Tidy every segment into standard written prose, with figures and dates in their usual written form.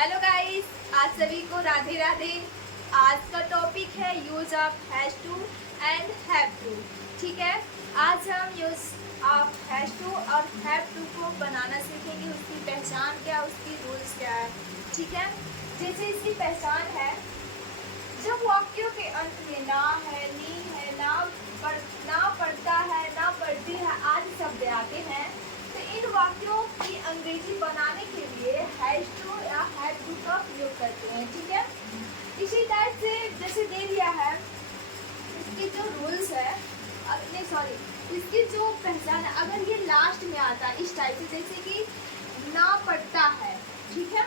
Hello guys, आज सभी को राधे राधे। आज का टॉपिक है use of has to and have to. ठीक है, आज हम यूज ऑफ हैज टू और हैव टू को बनाना सीखेंगे। उसकी पहचान क्या, उसकी रूल्स क्या है। ठीक है, जैसे इसकी पहचान है, जब वाक्यों के अंत में ना है, नी है, ना पढ़ता है, ना पढ़ती है आदि शब्द आते हैं, तो इन वाक्यों की अंग्रेजी बनाने के लिए हैज टू या हैव टू का प्रयोग करते हैं। ठीक है, इसी टाइप से जैसे दे दिया है, इसकी जो रूल्स है, इसकी जो पहचान है, अगर ये लास्ट में आता है इस टाइप से, जैसे कि ना पढ़ता है, ठीक है,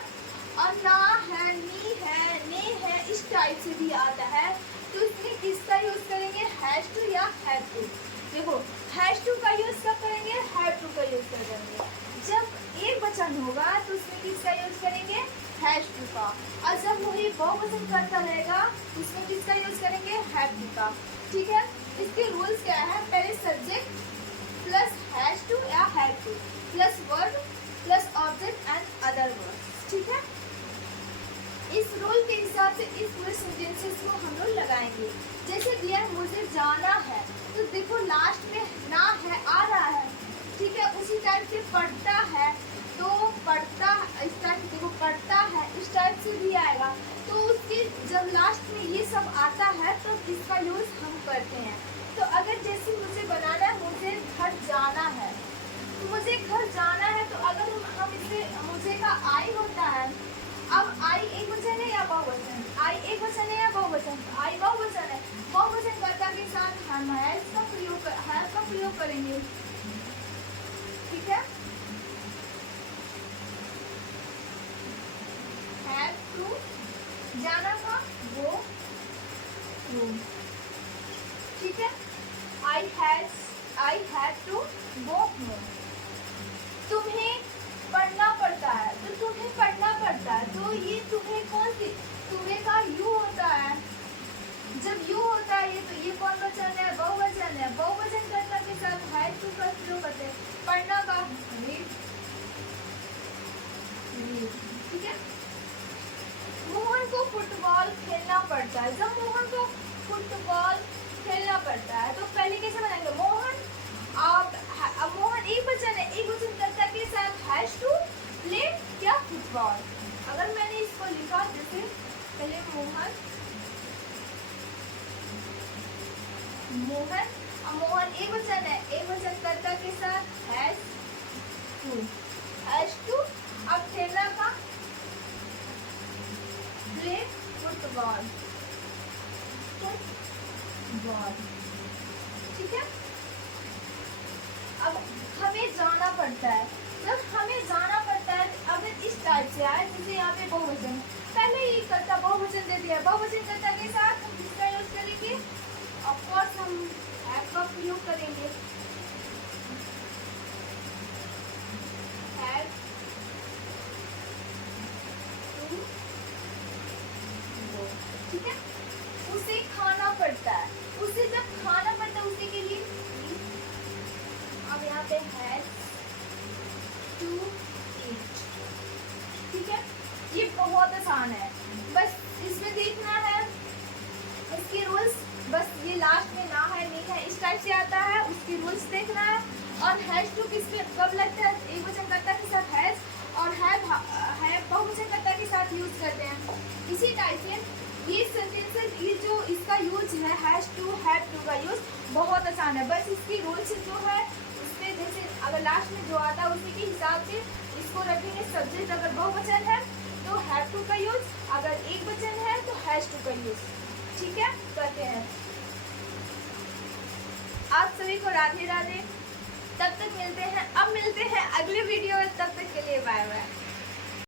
और ना है, नी है, ने है, इस टाइप से भी आता है, तो इसमें किसका यूज करेंगे, हैज टू या हैव टू। देखो, हैज टू का यूज कब करेंगे, हैव टू का यूज करेंगे जब एक वचन होगा, तो उसमें किसका यूज करेंगे, हैज टू का। और जब वही बहुवचन करता रहेगा, उसमें किसका यूज करेंगे, हैव टू का। ठीक है, इसके रूल्स क्या है, पहले सब्जेक्ट प्लस हैज टू या have two plus verb plus object and other words. ठीक है, इस रूल के हिसाब से इस पूरे सेंटेंसेस को हम लोग लगाएंगे। जैसे दिया है मुझे जाना है, तो देखो लास्ट में ना है आ रहा है, ठीक है। उसी टाइप से पढ़ता है, तो पढ़ता इस टाइप से, देखो पढ़ता है इस टाइप से भी आएगा। तो उसके जब लास्ट में ये सब आता है, तो इसका यूज हम करते हैं। तो अगर जैसे मुझे बनाना है, मुझे घर जाना है, तो मुझे घर जाना है, तो अगर हम इसे मुझे का आई होता है, अब आई एक वचन है या बहुवचन, आई एक वचन है या बहुवचन, आई बहुवचन है। बहुवचन कर्ता के साथ हम हैव का प्रयोग करेंगे। ठीक है, हैव टू जाना था वो रूम। ठीक है, I have to go home. तुम्हें पढ़ना पड़ता है, तो तुम्हें पढ़ना पड़ता है, तो ये तुम्हें कौन सी, तुम्हें का यू होता है। जब यू होता है ये, तो ये कौन वचन है, बहुवचन है। बहुवचन कर्ता के साथ हैव टू का प्रयोग करते हैं। पढ़ना का रीड। ठीक है, मोहन को फुटबॉल खेलना पड़ता है। जब मोहन को फुटबॉल खेलना पड़ता है, तो पहले कैसे बनाएंगे, मोहन, अब मोहन एक वचन है, एक वचन कर्ता के साथ हैज टू प्ले क्या फुटबॉल। अगर मैंने इसको लिखा जैसे पहले मोहन, अब मोहन एक वचन है, एक वचन कर्ता के साथ हैज टू, अब खेलना का प्ले फुटबॉल। ठीक है, अब हमें जाना पड़ता है, जब हमें जाना पड़ता है, अगर इस टाइप से आए, जैसे यहाँ पे बहुवचन, पहले ही कर्ता बहुवचन दे दिया, बहुवचन कर्ता के साथ हम किसका यूज करेंगे, ऑफ कोर्स हम हैव का प्रयोग करेंगे। Have to go. ठीक है, उसे खाना पड़ता है, उसे जब खाना पड़ता है, उसी के लिए अब यहाँ पे हैज टू ईट। ठीक है, ये बहुत आसान है, बस इसमें देखना है इसके रूल्स। बस ये लास्ट में ना है, नहीं है, इस टाइप से आता है, उसकी रूल्स देखना है। और हैज टू किस पे कब लगता है, एक वचन कर्ता के साथ हैज, और हैव बहुवचन कर्ता के साथ यूज करते हैं। इसी टाइप से ये सेंटेंसेस, ये जो इसका यूज है हैज टू हैव टू का यूज बहुत आसान है। बस इसकी रूल्स जो है, उसमें जैसे अगर लास्ट में जो आता है उसी के हिसाब से इसको रखेंगे। सब्जेक्ट अगर बहुवचन है तो हैव टू का यूज, अगर एक वचन है तो हैज टू का यूज। ठीक है, करते हैं। आप सभी को राधे राधे। तब तक मिलते हैं, अब मिलते हैं अगले वीडियो में, तब तक के लिए बाय बाय।